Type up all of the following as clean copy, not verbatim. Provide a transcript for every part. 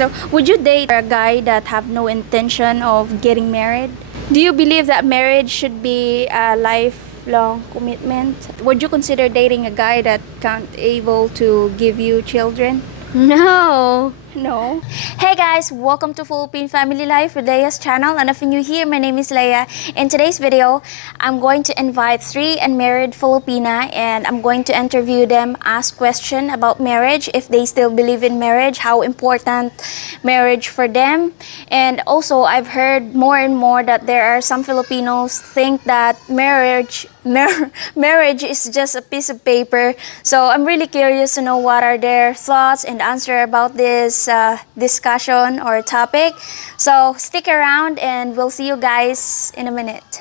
So, would you date a guy that have no intention of getting married? Do you believe that marriage should be a lifelong commitment? Would you consider dating a guy that can't able to give you children? No. No. Hey guys, welcome to Philippine Family Life with Leia's channel. And if you're new here, my name is Leia. In today's video, I'm going to invite 3 unmarried Filipina and I'm going to interview them, ask questions about marriage, if they still believe in marriage, how important marriage for them. And also, I've heard more and more that there are some Filipinos think that marriage is just a piece of paper. So I'm really curious to know what are their thoughts and answer about this discussion or topic. So stick around and we'll see you guys in a minute.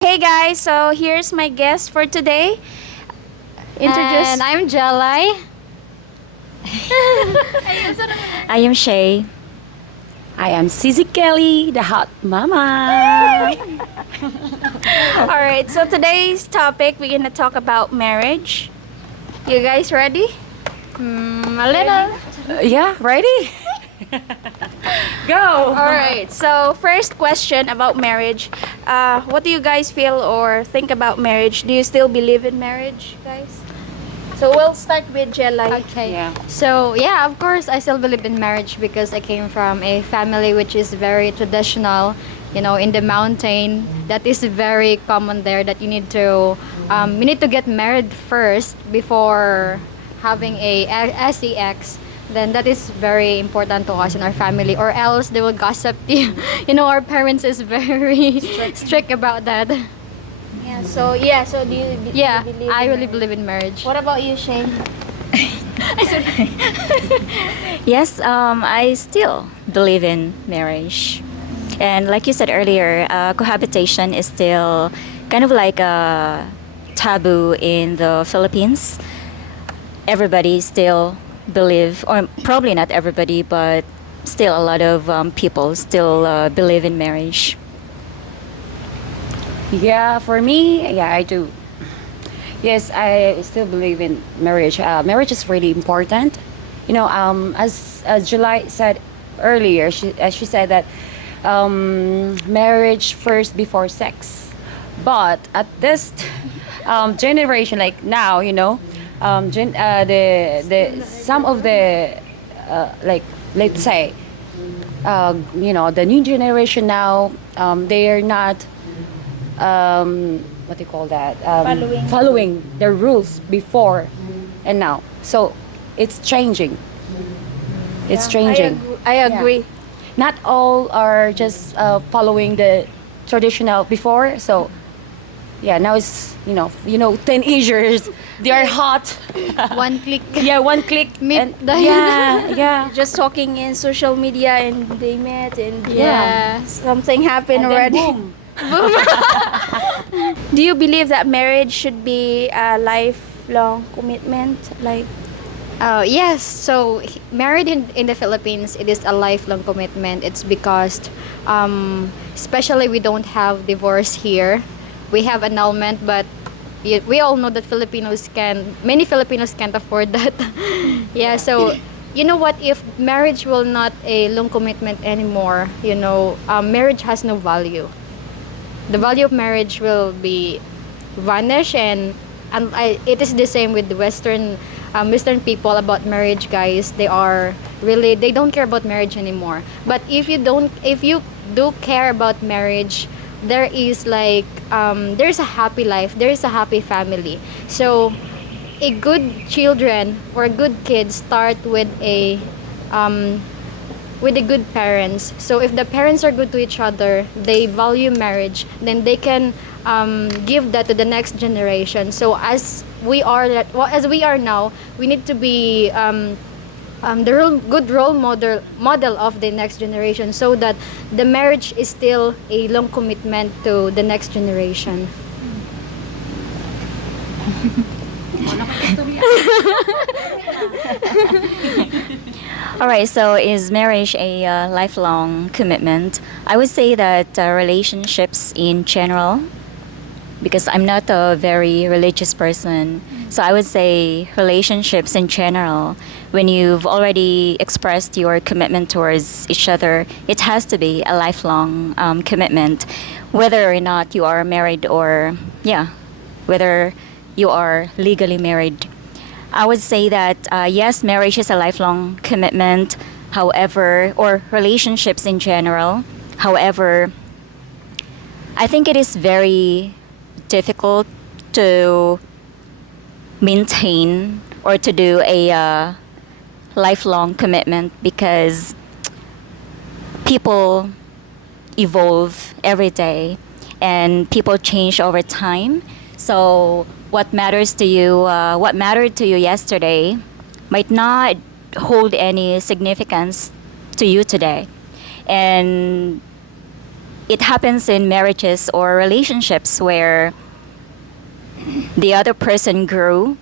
Hey guys, so here's my guest for today. Introduce. And I'm Jelai. I am Shay. I am Sissy Kelly, the hot mama. Alright, so today's topic, we're gonna talk about marriage. You guys ready? A little. Yeah, ready? Go. Alright, so first question about marriage. What do you guys feel or think about marriage? Do you still believe in marriage, guys? So we'll start with Jelai. Okay. Yeah. So yeah, of course, I still believe in marriage because I came from a family which is very traditional. You know, in the mountain, that is very common there. That you need to get married first before having a sex. Then that is very important to us in our family, or else they will gossip you. You know, our parents is very strict about that. So do you Yeah, believe I in really marriage? believe in marriage. What about you, Shane? Yes, I still believe in marriage. And like you said earlier, cohabitation is still kind of like a taboo in the Philippines. Everybody still believe, or probably not everybody, but still a lot of people still believe in marriage. Yeah, for me, yeah, I do. Yes, I still believe in marriage. Marriage is really important. You know, as July said earlier, she said that marriage first before sex. But at this generation, like now, you know, the some of the like, let's say, you know, the new generation now, they are not what do you call that? Following the rules before and now. So it's changing. It's changing. I agree. Not all are just following the traditional before. So yeah, now it's teenagers. They are hot. One click. Yeah, one click. Meet the- Yeah. Just talking in social media and they met and Yeah. something happened And then already. boom. Do you believe that marriage should be a lifelong commitment? Like, Yes, so married in the Philippines, it is a lifelong commitment. It's because, especially we don't have divorce here. We have annulment, but we all know that many Filipinos can't afford that. Yeah, so you know what? If marriage will not a long commitment anymore, you know, marriage has no value. The value of marriage will be vanish, and it is the same with the Western people about marriage, guys. They don't care about marriage anymore. But if you do care about marriage, there is like there's a happy life, there is a happy family. So a good children or a good kid start with a good parents. So if the parents are good to each other, they value marriage, then they can give that to the next generation. So as we are now, we need to be the good role model of the next generation, so that the marriage is still a long commitment to the next generation. All right, so is marriage a lifelong commitment? I would say that relationships in general, because I'm not a very religious person, so I would say relationships in general, when you've already expressed your commitment towards each other, it has to be a lifelong commitment, whether or not you are married or, yeah, whether you are legally married. I would say that yes, marriage is a lifelong commitment, however, or relationships in general. However, I think it is very difficult to maintain or to do a lifelong commitment because people evolve every day and people change over time. So what matters to you, what mattered to you yesterday, might not hold any significance to you today. And it happens in marriages or relationships where the other person grew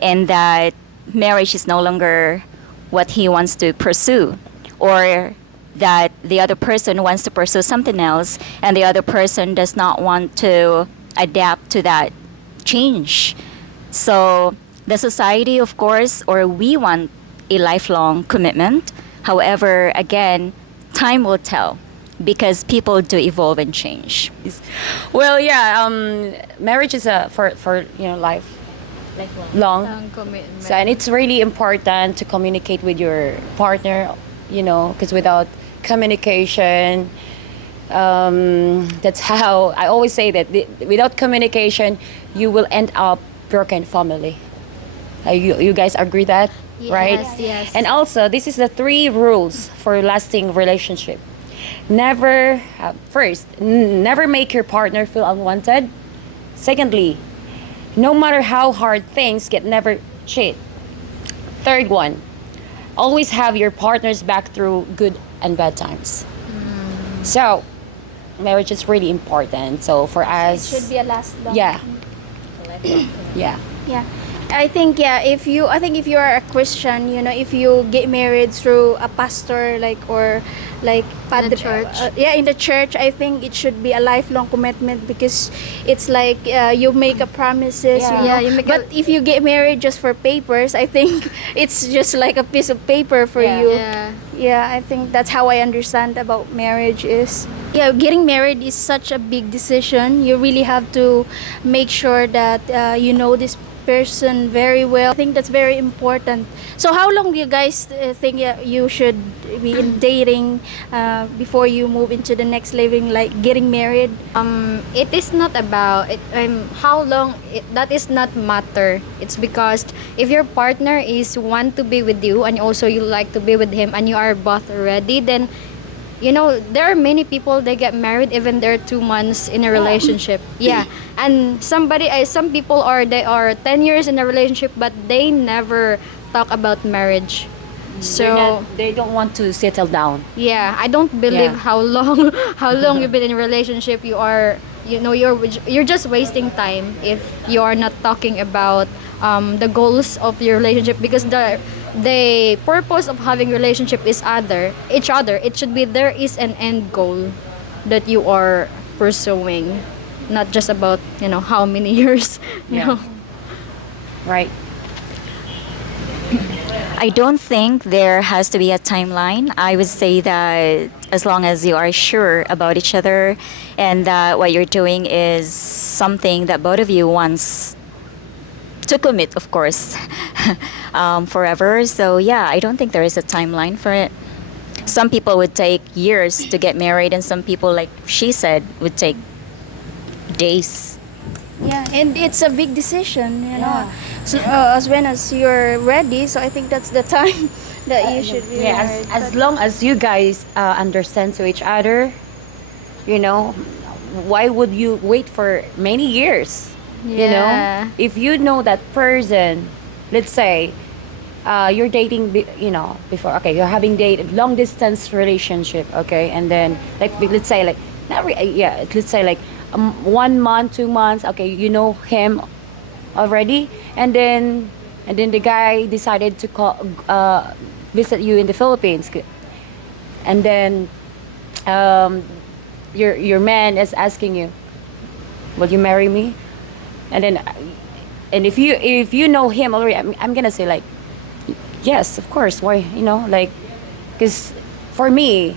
and that marriage is no longer what he wants to pursue, or that the other person wants to pursue something else and the other person does not want to adapt to that change. So the society, of course, or we want a lifelong commitment. However, again, time will tell because people do evolve and change. Well, yeah, marriage is a for life long. Long commitment. So, and it's really important to communicate with your partner, because without communication, that's how I always say that without communication, you will end up broken family. You guys agree that, right? Yes. And also, this is the 3 rules for lasting relationship. Never, never make your partner feel unwanted. Secondly, no matter how hard things get, never cheat. Third one, always have your partner's back through good and bad times. So, marriage is really important. So for us, Should be a last long. yeah, yeah. Yeah. I think if you are a Christian, if you get married through a pastor or padre, church. In the church, I think it should be a lifelong commitment because it's like you make a promises. Yeah. Yeah, you make but if you get married just for papers, I think it's just like a piece of paper for Yeah. you. Yeah. Yeah, I think that's how I understand about marriage is. Yeah, getting married is such a big decision. You really have to make sure that you know this person very well. I think that's very important. So how long do you guys think you should be in dating before you move into the next living, like getting married? It is not about it, how long that is not matter. It's because if your partner is want to be with you and also you like to be with him and you are both ready, then there are many people they get married even they're 2 months in a relationship. Yeah, and some people they are 10 years in a relationship but they never talk about marriage. So they don't want to settle down. yeah, I don't believe Yeah. how long you've been in a relationship. You're just wasting time if you are not talking about the goals of your relationship, because the purpose of having relationship is each other. It should be there is an end goal that you are pursuing, not just about how many years. Yeah. Right. I don't think there has to be a timeline. I would say that as long as you are sure about each other and that what you're doing is something that both of you wants to commit, of course, forever. So yeah, I don't think there is a timeline for it. Some people would take years to get married, and some people, like she said, would take days. Yeah, and it's a big decision, So, as when as you're ready, so I think that's the time that you should be Yeah, married. as long as you guys understand to each other, why would you wait for many years? Yeah. If you know that person, let's say you're dating, before, okay, you're having long distance relationship, okay, and then let's say let's say 1 month, 2 months, okay, you know him already, and then the guy decided to visit you in the Philippines, and then your man is asking you, will you marry me? And then and if you know him already, I'm gonna say like, yes, of course. Why, like, because for me,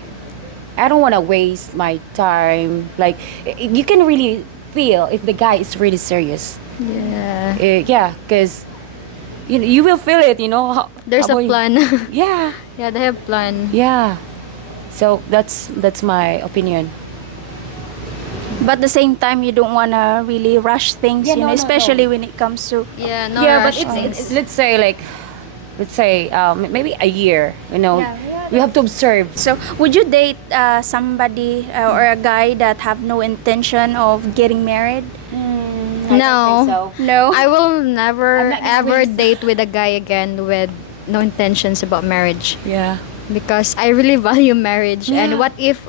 I don't want to waste my time. Like, you can really feel if the guy is really serious. Yeah. Yeah, because you will feel it. There's how a about you? plan. Yeah, Yeah, they have plan. yeah. So that's my opinion. But at the same time, you don't want to really rush things, Yeah, no, no, especially no. when it comes to. Yeah, no Yeah, but rush it's things. let's say maybe a year. Yeah. You have to observe. So, would you date somebody or a guy that have no intention of getting married? No. No. I will never I'm not ever convinced. date with a guy again with no intentions about marriage, Yeah. because I really value marriage. Yeah. And what if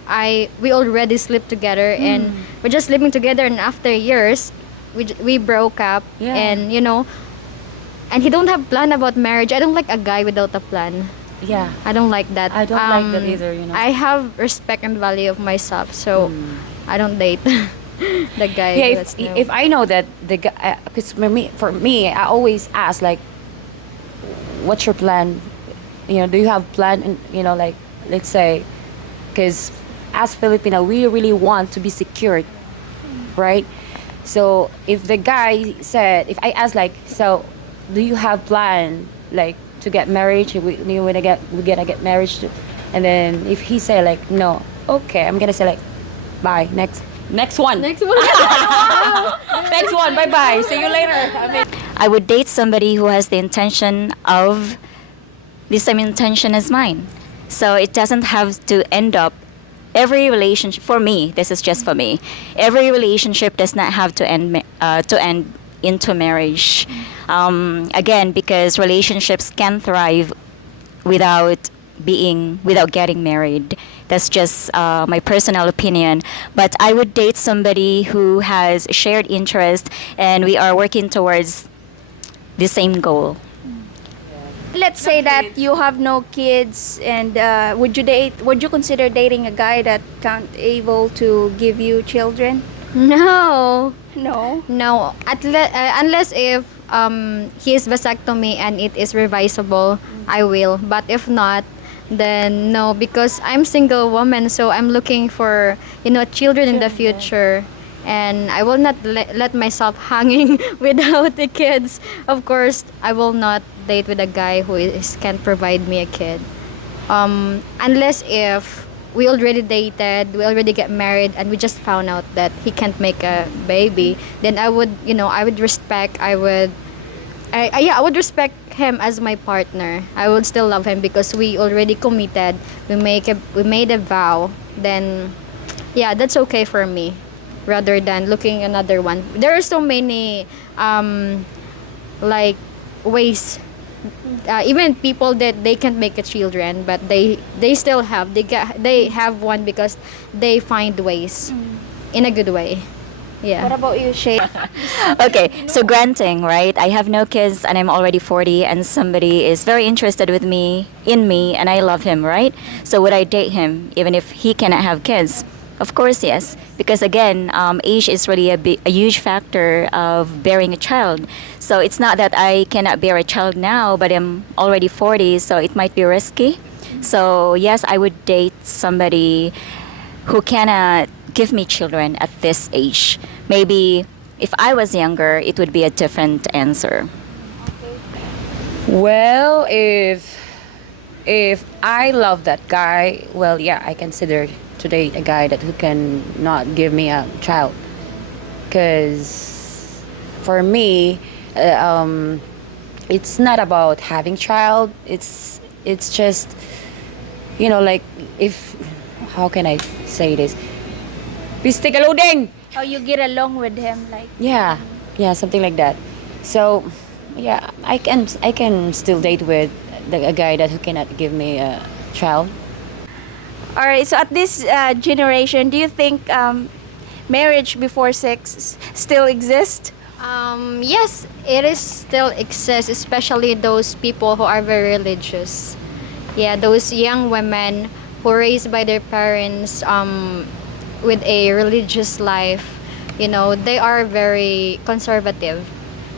we already sleep together and we're just living together, and after years we broke up, Yeah. and and he don't have plan about marriage. I don't like a guy without a plan. Yeah. I don't like that. I don't like that either, I have respect and value of myself, so I don't date the guy. Yeah, that's no. if I know that the guy, because for me, I always ask like, what's your plan? Do you have plan? And like, let's say, because as Filipino, we really want to be secured, right? So if the guy said, if I ask like, so do you have plan like to get married? We gonna get married, and then if he say like no, okay, I'm gonna say like, bye, next one. Next one. Next one. Bye bye. See you later. I would date somebody who has the intention of the same intention as mine. So it doesn't have to end up every relationship. For me, this is just for me. Every relationship does not have to end into marriage. Again, because relationships can thrive without getting married. That's just my personal opinion. But I would date somebody who has shared interest and we are working towards the same goal. Let's say that you have no kids, and would you consider dating a guy that can't able to give you children? No. No. No, unless if he is vasectomy and it is revisable, I will. But if not, then no, because I'm single woman, so I'm looking for children in the future, and I will not let myself hanging without the kids. Of course, I will not date with a guy who can't provide me a kid, unless if we already dated, we already get married, and we just found out that he can't make a baby. Then I would respect. I would respect him as my partner. I would still love him because we already committed. We made a vow. Then, yeah, that's okay for me, rather than looking another one. There are so many like ways. Even people that they can't make a children, but they still have they have one because they find ways in a good way. Yeah. What about you, Shay? Okay, so granting, right? I have no kids and I'm already 40 and somebody is very interested in me and I love him, right? So would I date him even if he cannot have kids? Of course, yes. Because again, age is really a huge factor of bearing a child. So it's not that I cannot bear a child now, but I'm already 40, so it might be risky. So yes, I would date somebody who cannot give me children at this age. Maybe if I was younger, it would be a different answer. Well, if I love that guy, well, yeah, I consider to date a guy who can not give me a child. Because for me, it's not about having child. It's just, like, if, how can I say this? Pistik aluding! Oh, you get along with him, like. Yeah, something like that. So, yeah, I can still date with a guy who cannot give me a child. All right. So at this generation, do you think marriage before sex still exists? Yes, it is still exists, especially those people who are very religious. Yeah, those young women who are raised by their parents with a religious life, you know, they are very conservative.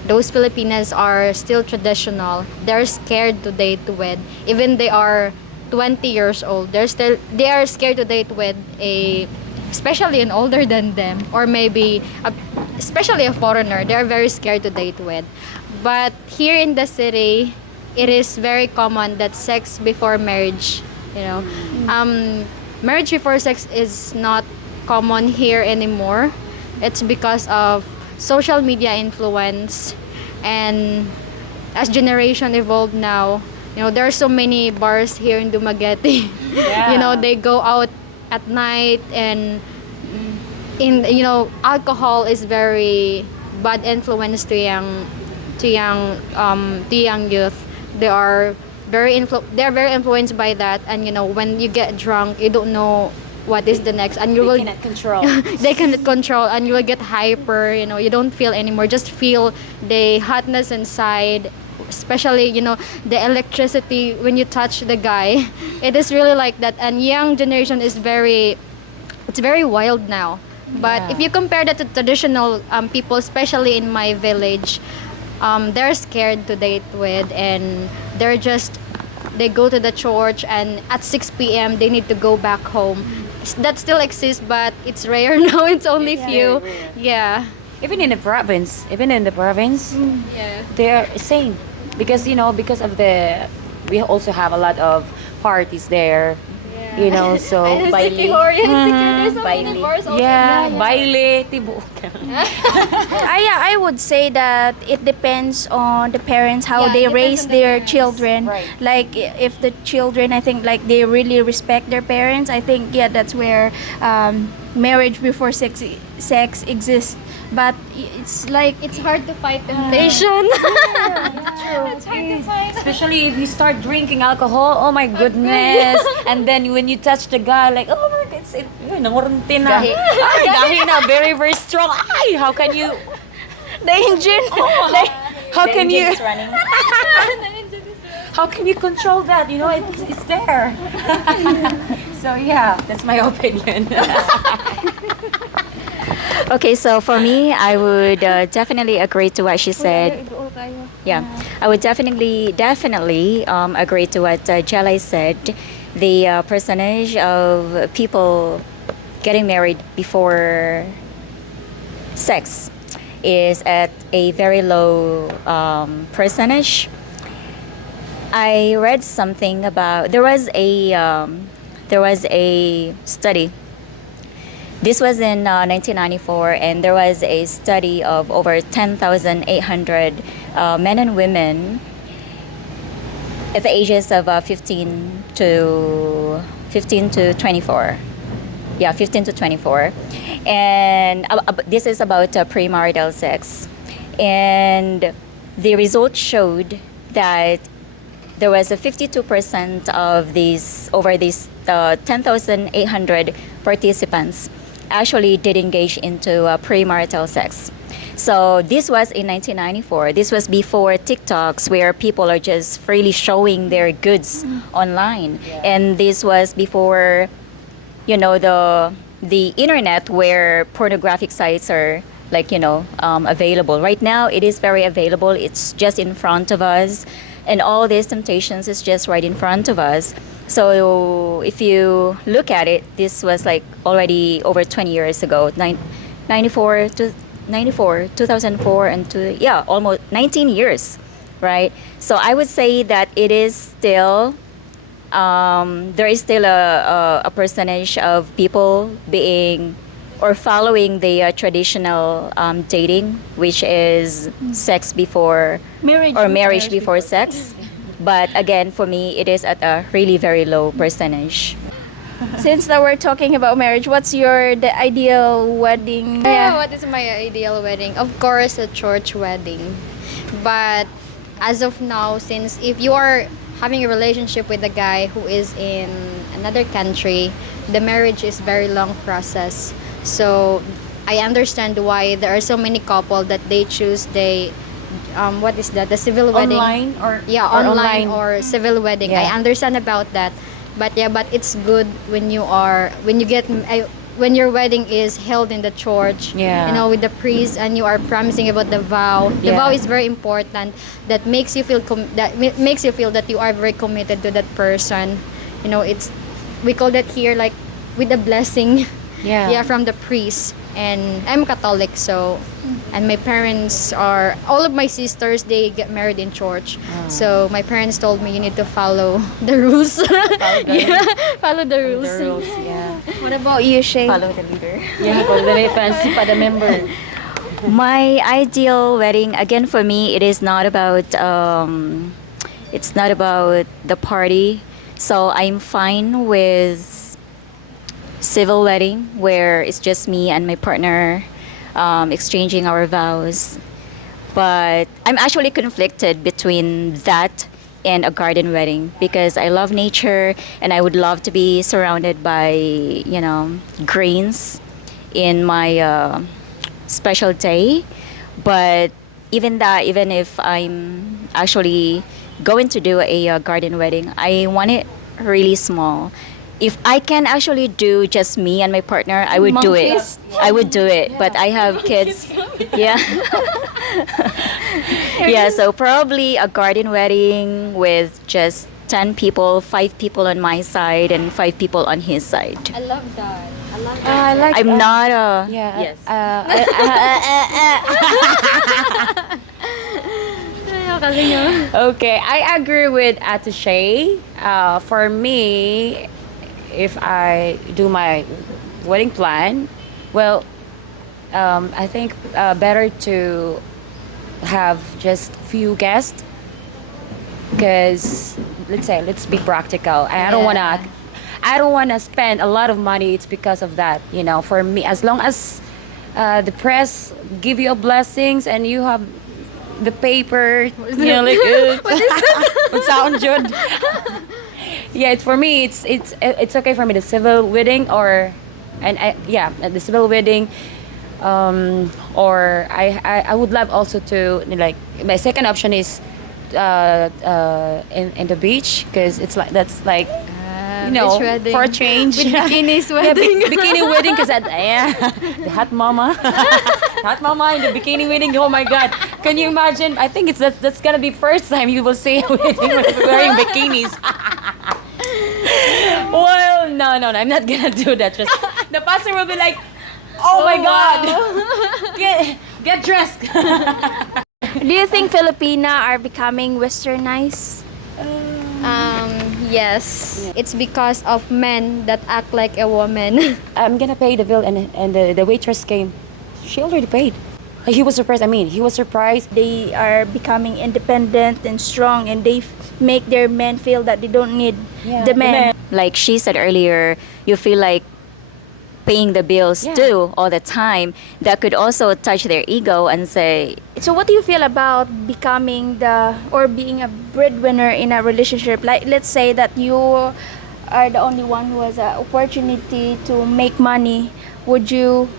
Those Filipinas are still traditional. They're scared to date with, even they are 20 years old. They are scared to date with a, especially an older than them, or maybe especially a foreigner. They're very scared to date with. But here in the city, it is very common that sex before marriage, you know, marriage before sex is not common here anymore. It's because of social media influence, and as generation evolved now, you know, there are so many bars here in Dumaguete. Yeah. You know, they go out at night, and in, you know, alcohol is very bad influence to young youth. They are they're very influenced by that, and you know, when you get drunk, you don't know what is the next, and you will cannot control. they cannot control, and you will get hyper, you know, you don't feel anymore, just feel the hotness inside, especially, you know, the electricity when you touch the guy. It is really like that, and young generation is it's very wild now. But Yeah. if you compare that to traditional people, especially in my village, they're scared to date with, and they go to the church, and at 6 p.m. they need to go back home. That still exists, but it's rare now. It's only few. Very rare. Yeah. Even in the province, Yeah. they're same, because you know, because of the, we also have a lot of parties there, you know, so baile. Yeah, baile, tibo. I would say that it depends on the parents how Yeah, they it depends raise on the their parents. children. Right. Like if the children, I think, like they really respect their parents. I think that's where marriage before sex exists. But it's like It's hard to fight temptation. Especially if you start drinking alcohol, oh my goodness. And then when you touch the guy, like, oh my god, it's nangorunti na. Gahi. Ay, gahi na, very, very strong. Ay, how can you, the engine. how can you, running. how can you control that? You know, it's there. So yeah, that's my opinion. Okay, so for me, I would definitely agree to what she said. Yeah, I would definitely agree to what Jelly said. The percentage of people getting married before sex is at a very low percentage. I read something about there was a study. This was in 1994, and there was a study of over 10,800 men and women at the ages of 15 to 24. Yeah, 15 to 24. And this is about premarital sex. And the results showed that there was a 52% of these, over these 10,800 participants actually did engage into premarital sex. So this was in 1994. This was before TikToks, where people are just freely showing their goods online. And this was before, you know, the internet, where pornographic sites are like, you know, available. Right now, it is very available. It's just in front of us. And all these temptations is just right in front of us. So if you look at it, this was like already over 20 years ago, 94, 2004, and almost 19 years, right? So I would say that it is still, there is still a percentage of people being or following the traditional dating, which is sex before marriage before sex. But again, for me, it is at a really very low percentage. Since that we're talking about marriage, what's the ideal wedding? What is my ideal wedding? Of course, a church wedding. But as of now, since if you are having a relationship with a guy who is in another country, the marriage is very long process. So I understand why there are so many couple that they choose what is that? The civil wedding. Online or Yeah, or online or civil wedding. I Yeah. understand about that, but yeah, but it's good when when your wedding is held in the church. Yeah. You know, with the priest, and you are promising about the vow. The Yeah. vow is very important. That makes you feel makes you feel that you are very committed to that person. You know, we call that here like with the blessing. Yeah. Yeah, from the priest. And I'm Catholic, so, and my parents are, all of my sisters, they get married in church. So my parents told me you need to follow the rules. Yeah, follow the rules. The rules, yeah. What about you, Shay? Follow the leader. Yeah, for the fancy pa the member. My ideal wedding, again for me, it's not about the party. So I'm fine with civil wedding where it's just me and my partner exchanging our vows. But I'm actually conflicted between that and a garden wedding because I love nature and I would love to be surrounded by, greens in my special day. But even if I'm actually going to do a garden wedding, I want it really small. If I can actually do just me and my partner, I would do it. Monkeys? I would do it. But I have kids. Yeah. Yeah, so probably a garden wedding with just 10 people, 5 people on my side and 5 people on his side. I love that. I love that. I like. I'm not a Yeah. Yes. Okay, I agree with Atishay. For me, if I do my wedding plan, well, I think better to have just few guests because let's be practical. I don't wanna spend a lot of money. It's because of that, For me, as long as the press give you blessings and you have the paper, like what sound good. Yeah, it's for me. It's okay for me. The civil wedding the civil wedding, or I would love also to like my second option is in the beach because that's like beach wedding. for a change. With bikinis Yeah, wedding. bikini wedding because the hot mama, hot mama in the bikini wedding. Oh my God, can you imagine? I think that's gonna be first time you will see a wedding wearing bikinis. Well, no, I'm not gonna do that. Just the pastor will be like, "Oh my God, get dressed." Do you think Filipina are becoming westernized? Yes. It's because of men that act like a woman. I'm gonna pay the bill, and the waitress came. She already paid. He was surprised. He was surprised. They are becoming independent and strong, and they make their men feel that they don't need the men. like she said earlier, you feel like paying the bills Yeah. too all the time. That could also touch their ego and say, So what do you feel about becoming being a breadwinner in a relationship? Like, let's say that you are the only one who has an opportunity to make money. Would you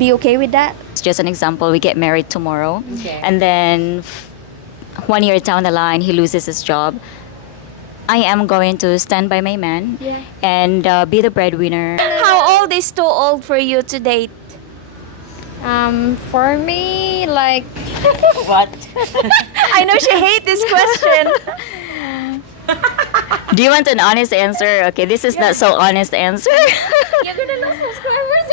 be okay with that? it's just an example, we get married tomorrow, and then 1 year down the line, he loses his job. I am going to stand by my man Yeah. and be the breadwinner. How old is too old for you to date? For me, like, What? I know she hates this question. Do you want an honest answer? Okay, this is not so honest answer. You're gonna lose subscribers.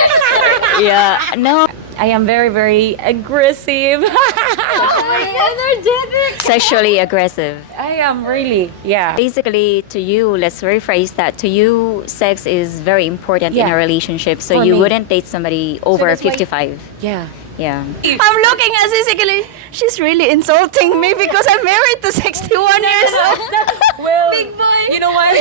Yeah, no. I am very, very aggressive. Energetic. Sexually aggressive. I am really, yeah. Basically, to you, let's rephrase that. To you, sex is very important in Yeah. a relationship. So For you me. wouldn't date somebody over that's why- 55. Yeah. Yeah. I'm looking at Cicely. She's really insulting me because I'm married to 61 years old. Well, Big boy. you know what?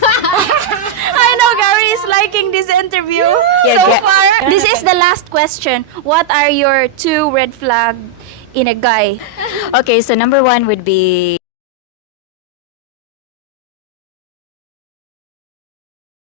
I know Gary is liking this interview Yeah, so Ga- far. This is the last question. What are your 2 red flags in a guy? Okay, so number 1 would be